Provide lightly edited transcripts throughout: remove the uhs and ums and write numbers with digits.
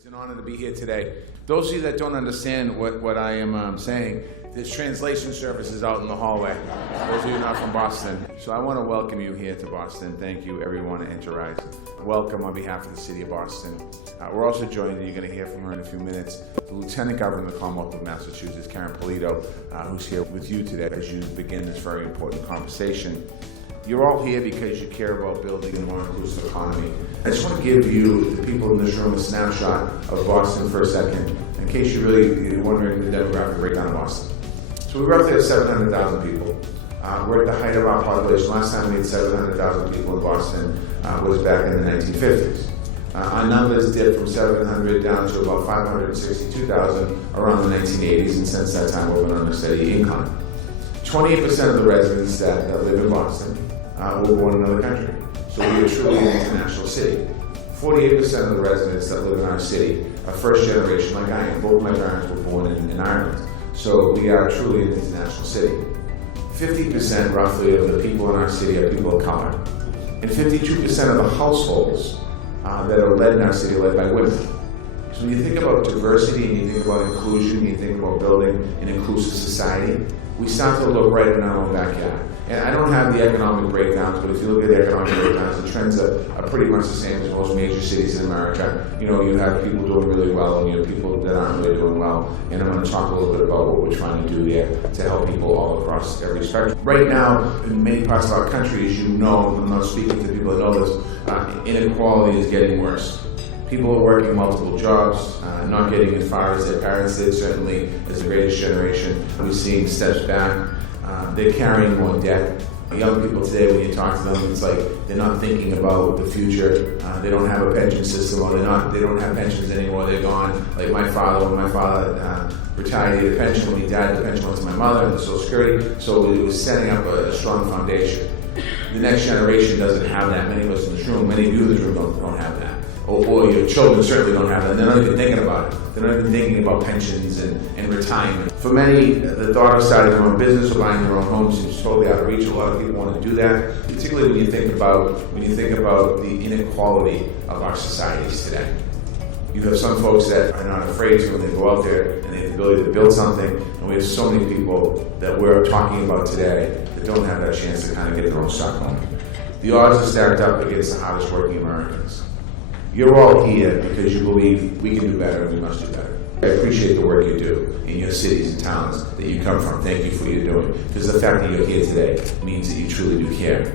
It's an honor to be here today. Those of you that don't understand what I am saying, there's translation services out in the hallway. Those of you not from Boston. So I want to welcome you here to Boston. Thank you everyone at Interise. Welcome on behalf of the City of Boston. We're also joined, and you're going to hear from her in a few minutes, the Lieutenant Governor of the Commonwealth of Massachusetts, Karen Polito, who's here with you today as you begin this very important conversation. You're all here because you care about building a more inclusive economy. I just want to give you, the people in this room, a snapshot of Boston for a second, in case you're really wondering the demographic breakdown of Boston. So we roughly have 700,000 people. We're at the height of our population. Last time we had 700,000 people in Boston was back in the 1950s. Our numbers dipped from 700 down to about 562,000 around the 1980s, and since that time we've been on a steady incline. 28% of the residents that live in Boston were born in another country. So we are truly an international city. 48% of the residents that live in our city are first generation like I am. Both my parents were born in Ireland. So we are truly an international city. 50% roughly of the people in our city are people of color. And 52% of the households that are led in our city are led by women. So when you think about diversity and you think about inclusion, and you think about building an inclusive society, we start to look right in our own backyard. And I don't have the economic breakdowns, but if you look at the economic breakdowns, the trends are pretty much the same as most major cities in America. You know, you have people doing really well, and you have people that aren't really doing well. And I'm going to talk a little bit about what we're trying to do there to help people all across every spectrum. Right now, in many parts of our country, as you know, I'm not speaking to people that know this, inequality is getting worse. People are working multiple jobs, not getting as far as their parents did, certainly as the greatest generation. We're seeing steps back. They're carrying more debt. Young people today, when you talk to them, it's like they're not thinking about the future. They don't have a pension system, or they don't have pensions anymore. They're gone. Like my father, when my father retired, he had a pension. When he died, the pension went to my mother and Social Security. So it was setting up a strong foundation. The next generation doesn't have that. Many of us in this room, many of you in this room don't have that. Or your children certainly don't have that. They're not even thinking about it. They're not even thinking about pensions and retirement. For many, the thought of starting their own business or buying their own home seems totally out of reach. A lot of people want to do that, particularly when you think about the inequality of our societies today. You have some folks that are not afraid to, when they go out there and they have the ability to build something, and we have so many people that we're talking about today that don't have that chance to kind of get their own stock home. The odds are stacked up against the hardest working Americans. You're all here because you believe we can do better and we must do better. I appreciate the work you do in your cities and towns that you come from. Thank you for what you're doing. Because the fact that you're here today means that you truly do care.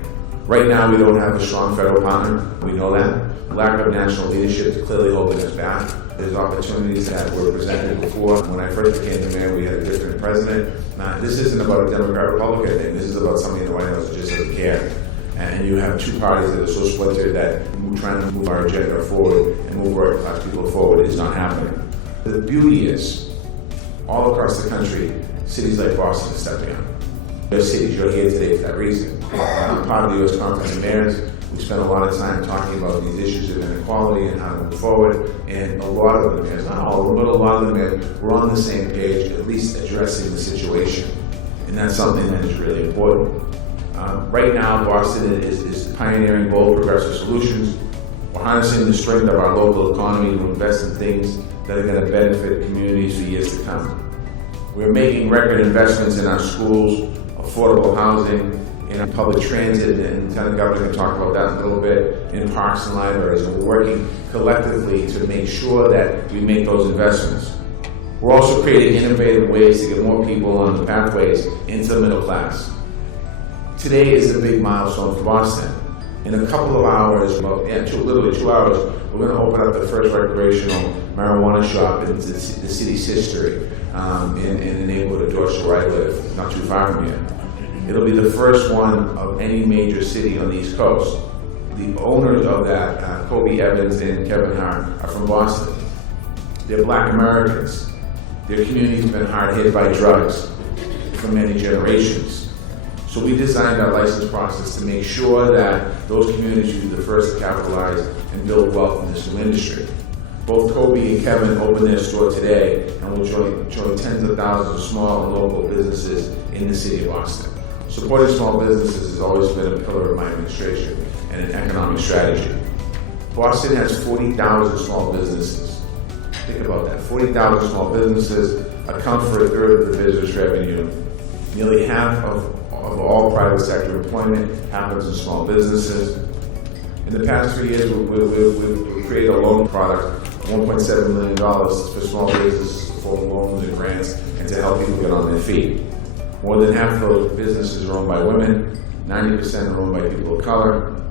Right now, we don't have a strong federal partner. We know that. Lack of national leadership is clearly holding us back. There's opportunities that were presented before. When I first became the mayor, we had a different president. This isn't about a Democrat-Republican thing. This is about somebody in the White House that just doesn't care. And you have two parties that are so splintered that trying to move our agenda forward and move working class people forward is not happening. The beauty is, all across the country, cities like Boston are stepping up. Those cities, you're here today for that reason. I'm part of the U.S. Conference of Mayors. We spent a lot of time talking about these issues of inequality and how to move forward. And a lot of the mayors, not all of them, but a lot of the mayors, were on the same page, at least addressing the situation. And that's something that is really important. Right now, Boston is pioneering bold, progressive solutions. We're harnessing the strength of our local economy to invest in things that are going to benefit communities for years to come. We're making record investments in our schools, affordable housing, in our public transit, and the Lieutenant Governor can talk about that in a little bit, in parks and libraries. And we're working collectively to make sure that we make those investments. We're also creating innovative ways to get more people on the pathways into the middle class. Today is a big milestone for Boston. In a couple of hours, literally 2 hours, we're going to open up the first recreational marijuana shop in the city's history in the neighborhood of Dorset where I live, not too far from here. It'll be the first one of any major city on the East Coast. The owners of that, Kobe Evans and Kevin Hart, are from Boston. They're Black Americans. Their community's been hard hit by drugs for many generations. So we designed our license process to make sure that those communities will be the first to capitalize and build wealth in this new industry. Both Kobe and Kevin opened their store today and will join tens of thousands of small and local businesses in the city of Boston. Supporting small businesses has always been a pillar of my administration and an economic strategy. Boston has 40,000 small businesses. Think about that, 40,000 small businesses account for a third of the business revenue. Nearly half of all private sector employment happens in small businesses. In the past 3 years, we've created a loan product, $1.7 million for small businesses for loans and grants and to help people get on their feet. More than half of those businesses are owned by women, 90% are owned by people of color,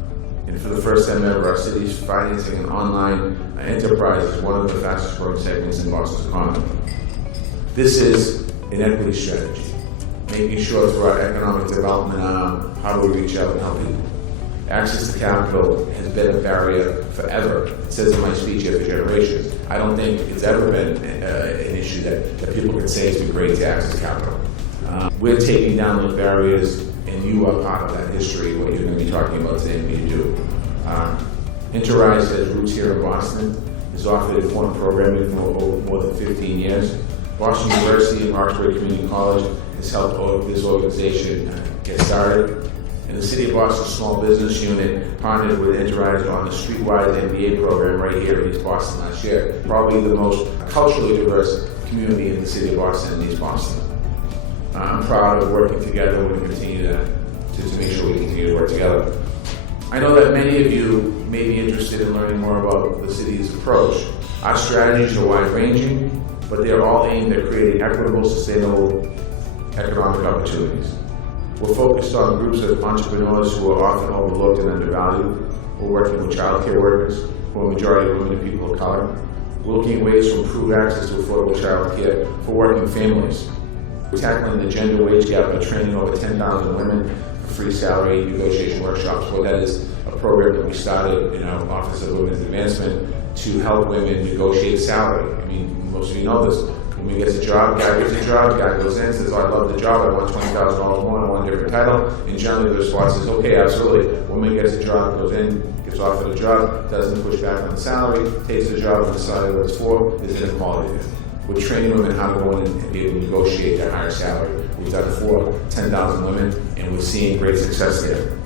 and for the first time ever, our city is financing an online enterprise as one of the fastest growing segments in Boston's economy. This is an equity strategy, making sure through our economic development how do we reach out and help people. Access to capital has been a barrier forever. It says in my speech here for generations. I don't think it's ever been an issue that people can say it's been great to access capital. We're taking down those barriers, and you are part of that history, what you're going to be talking about today and me to do. Interise has roots here in Boston, has offered important programming for more than 15 years. Boston University and Roxbury Community College has helped this organization get started. And the City of Boston Small Business Unit partnered with Interise on the streetwide MBA program right here in East Boston last year. Probably the most culturally diverse community in the City of Boston and East Boston. I'm proud of working together. We're going to continue to make sure we continue to work together. I know that many of you may be interested in learning more about the city's approach. Our strategies are wide-ranging, but they are all aimed at creating equitable, sustainable economic opportunities. We're focused on groups of entrepreneurs who are often overlooked and undervalued. We're working with child care workers, who are a majority of women and people of color. We're looking at ways to improve access to affordable child care for working families. We're tackling the gender wage gap by training over 10,000 women for free salary negotiation workshops. Well, that is a program that we started in our Office of Women's Advancement to help women negotiate salary. I mean, most of you know this. Woman gets a job, guy gets a job, guy goes in, says, oh, I love the job, I want $20,000 more, I want a different title. And generally the response is, okay, absolutely. Woman gets a job, goes in, gets offered a job, doesn't push back on the salary, takes the job and decides what it's for, there's inequality there. We're training women how to go in and be able to negotiate their higher salary. We've done it for 10,000 women, and we're seeing great success there.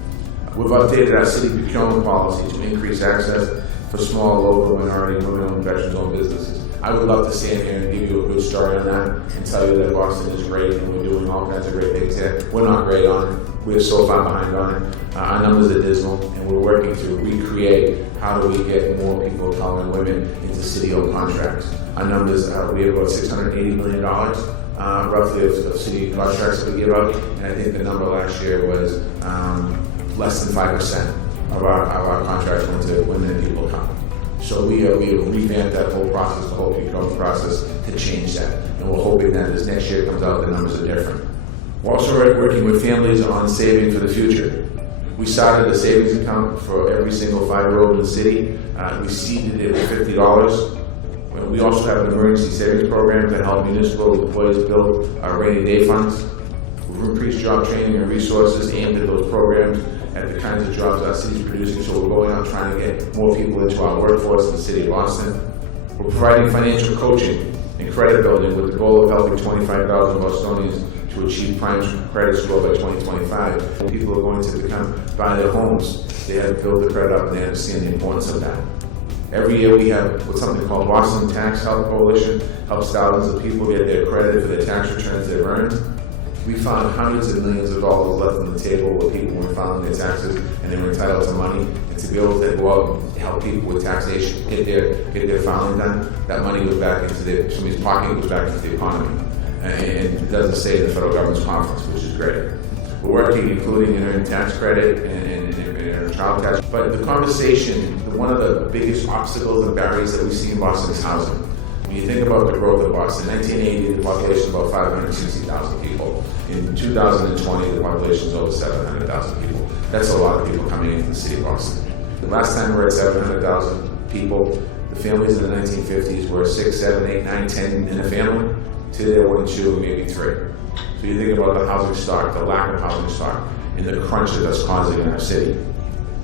We've updated our city procurement policy to increase access for small, local, minority, women-owned, veterans-owned businesses. I would love to stand here and give you a good story on that and tell you that Boston is great and we're doing all kinds of great things here. We're not great on it. We're so far behind on it. Our numbers are dismal, and we're working to recreate how do we get more people of color and women into city-owned contracts. Our numbers, we have about $680 million roughly of city contracts that we give out, and I think the number last year was less than 5% of our contracts went to women and people of color. So we have revamped that whole process, the whole procurement process, to change that. And we're hoping that as next year comes out, the numbers are different. We're also working with families on saving for the future. We started a savings account for every single 5-year-old in the city. We seeded it with $50. We also have an emergency savings program to help municipal employees build rainy day funds. We've increased job training and resources aimed at those programs at the kinds of jobs our city is producing, so we're going out trying to get more people into our workforce in the city of Boston. We're providing financial coaching and credit building with the goal of helping 25,000 Bostonians to achieve prime credit score by 2025. When people are going to buy their homes, they have to build the credit up and they understand the importance of that. Every year we have what's something called Boston Tax Help Coalition, helps thousands of people get their credit for their tax returns they've earned. We found hundreds of millions of dollars left on the table where people were filing their taxes and they were entitled to money. And to be able to go out and help people with taxation, get their filing done, that money goes back into somebody's pocket, goes back into the economy. And it doesn't stay in the federal government's coffers, which is great. We're working, including in earned tax credit and child tax. But the conversation, one of the biggest obstacles and barriers that we see in Boston is housing. When you think about the growth of Boston, in 1980, the population was about 560,000 people. In 2020, the population is over 700,000 people. That's a lot of people coming into the city of Boston. The last time we were at 700,000 people, the families in the 1950s were 6, 7, 8, 9, 10 in a family. Today they're 1, 2, maybe 3. So you think about the housing stock, the lack of housing stock, and the crunch that that's causing in our city.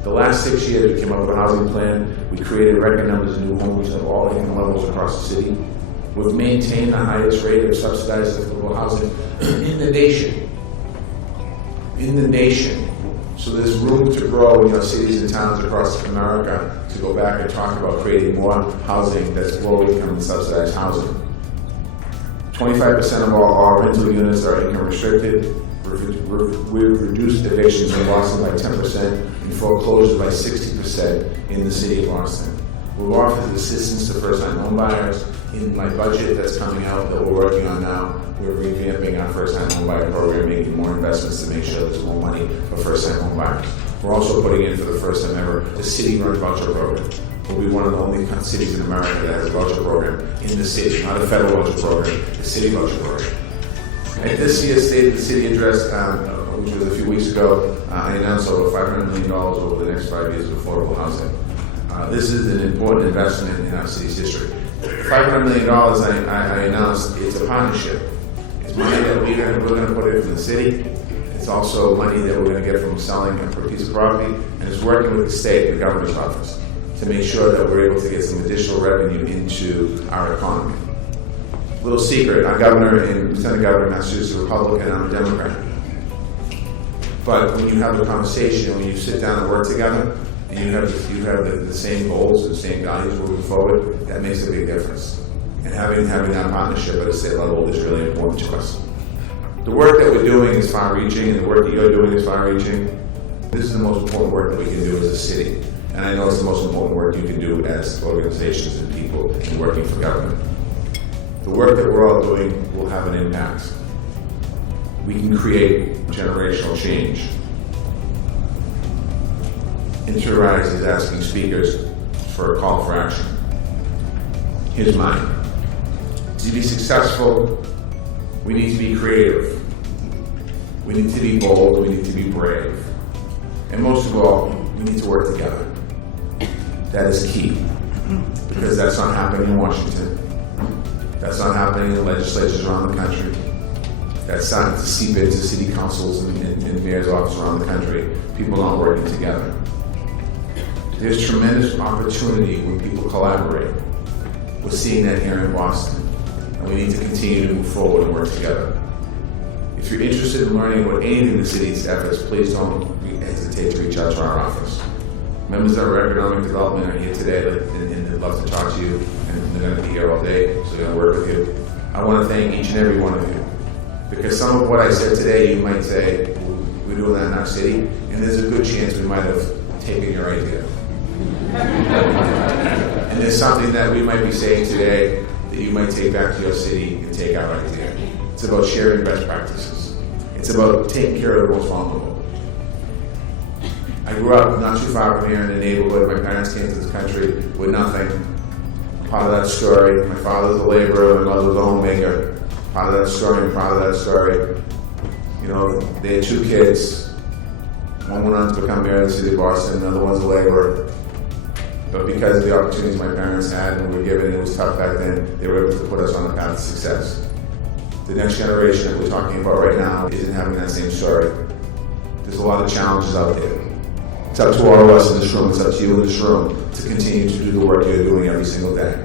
The last 6 years, we came up with a housing plan. We created record numbers of new homes at all income levels across the city. We've maintained the highest rate of subsidized affordable housing in the nation. So there's room to grow in your cities and towns across America to go back and talk about creating more housing that's low income and subsidized housing. 25% of all rental units are income restricted. We've reduced evictions in Boston by 10% and foreclosures by 60% in the city of Boston. We've offered assistance to first-time home buyers. In my budget that's coming out that we're working on now, we're revamping our first-time home buyer program, making more investments to make sure there's more money for first-time home buyers. We're also putting in, for the first time ever, a city-run voucher program. We'll be one of the only cities in America that has a voucher program in the city, not a federal voucher program, a city voucher program. At this year's State of the City address, which was a few weeks ago, I announced over $500 million over the next 5 years of affordable housing. This is an important investment in our city's history. $500 million I announced, it's a partnership. It's money that we're going to put in from the city. It's also money that we're going to get from selling a piece of property, and it's working with the state, the governor's office, to make sure that we're able to get some additional revenue into our economy. Little secret, our governor and Lieutenant Governor of Massachusetts is a Republican, I'm a Democrat. But when you have a conversation, when you sit down and work together, and you have the same goals and the same values moving forward, that makes a big difference. And having that partnership at a state level is really important to us. The work that we're doing is far-reaching, and the work that you're doing is far-reaching. This is the most important work that we can do as a city. And I know it's the most important work you can do as organizations and people and working for government. The work that we're all doing will have an impact. We can create generational change. Interise is asking speakers for a call for action. Here's mine. To be successful, we need to be creative. We need to be bold, we need to be brave. And most of all, we need to work together. That is key, because that's not happening in Washington. That's not happening in legislatures around the country. That's starting to seep into city councils and mayor's offices around the country. People aren't working together. There's tremendous opportunity when people collaborate. We're seeing that here in Boston, and we need to continue to move forward and work together. If you're interested in learning about any of the city's efforts, please don't hesitate to reach out to our office. Members of our economic development are here today, and they'd love to talk to you, and they're going to be here all day, so they're going to work with you. I want to thank each and every one of you, because some of what I said today, you might say, we're doing that in our city, and there's a good chance we might have taken your idea. And there's something that we might be saying today that you might take back to your city and take our idea. It's about sharing best practices. It's about taking care of the most vulnerable. I grew up not too far from here in the neighborhood. My parents came to this country with nothing. Part of that story, my father was a laborer, my mother was a homemaker. Part of that story, and part of that story, you know, they had 2 kids. One went on to become mayor of the city of Boston, another one's a laborer. But because of the opportunities my parents had and were given, it was tough back then, they were able to put us on the path to success. The next generation that we're talking about right now isn't having that same story. There's a lot of challenges out there. It's up to all of us in this room, it's up to you in this room to continue to do the work you're doing every single day.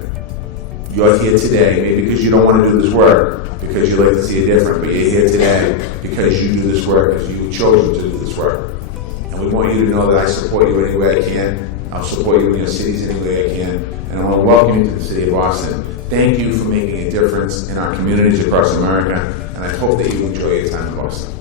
You're here today, maybe because you don't want to do this work, because you like to see it different, but you're here today because you do this work, because you've chosen to do this work. And we want you to know that I support you any way I can. I'll support you in your cities any way I can. And I want to welcome you to the city of Boston. Thank you for making a difference in our communities across America, and I hope that you enjoy your time in Boston.